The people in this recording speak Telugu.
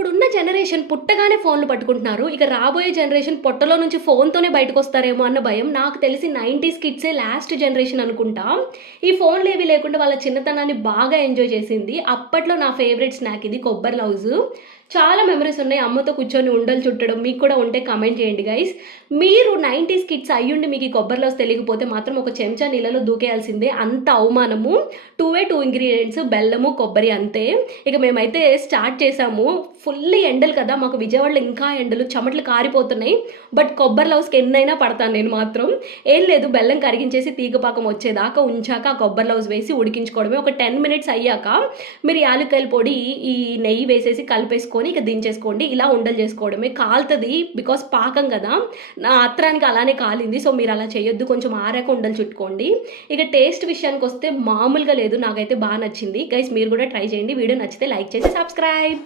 ఇప్పుడున్న జనరేషన్ పుట్టగానే ఫోన్లు పట్టుకుంటున్నారు. ఇక రాబోయే జనరేషన్ పొట్టలో నుంచి ఫోన్‌తోనే బయటకొస్తారేమో అన్న భయం. నాకు తెలిసి 90స్ కిడ్సే లాస్ట్ జనరేషన్ అనుకుంటా. ఈ ఫోన్‌లేవి లేకుండా వాళ్ళ చిన్నతనాన్ని బాగా ఎంజాయ్ చేసింది. అప్పట్లో నా ఫేవరెట్ స్నాక్ ఇది కొబ్బరి లౌజు. చాలా మెమరీస్ ఉన్నాయి. అమ్మతో కూర్చొని ఉండలు చుట్టడం. మీకు కూడా ఉంటే కామెంట్ చేయండి గైస్. మీరు 90స్ కిడ్స్ అయ్యుండి మీకు ఈ కొబ్బరి లౌజ్ తెలియకపోతే మాత్రం ఒక చెంచా నీళ్ళలో దూకేయాల్సిందే. అంత అవమానము. 2 ఇంగ్రీడియెంట్స్ బెల్లము, కొబ్బరి అంతే. ఇక మేమైతే స్టార్ట్ చేసాము. ఫుల్ ఎండలు కదా, మాకు విజయవాడలో ఇంకా ఎండలు, చెమటలు కారిపోతున్నాయి. బట్ కొబ్బరి లౌజ్కి ఎన్నైనా పడతాను నేను మాత్రం. ఏం లేదు, బెల్లం కరిగించేసి తీగపాకం వచ్చేదాకా ఉంచాక ఆ కొబ్బరి లౌజ్ వేసి ఉడికించుకోవడమే. ఒక 10 మినిట్స్ అయ్యాక మీరు యాలక్కాయల పొడి, ఈ నెయ్యి వేసేసి కలిపేసుకొని ఇక దించేసుకోండి. ఇలా ఉండలు చేసుకోవడమే. కాలుతుంది బికాస్ పాకం కదా, నా ఆత్రానికి అలానే కాలింది. సో మీరు అలా చేయొద్దు, కొంచెం ఆరాక ఉండలు చుట్టుకోండి. ఇక టేస్ట్ విషయానికి వస్తే మామూలుగా లేదు, నాకైతే బాగా నచ్చింది. గైస్ మీరు కూడా ట్రై చేయండి. వీడియో నచ్చితే లైక్ చేసి సబ్స్క్రైబ్.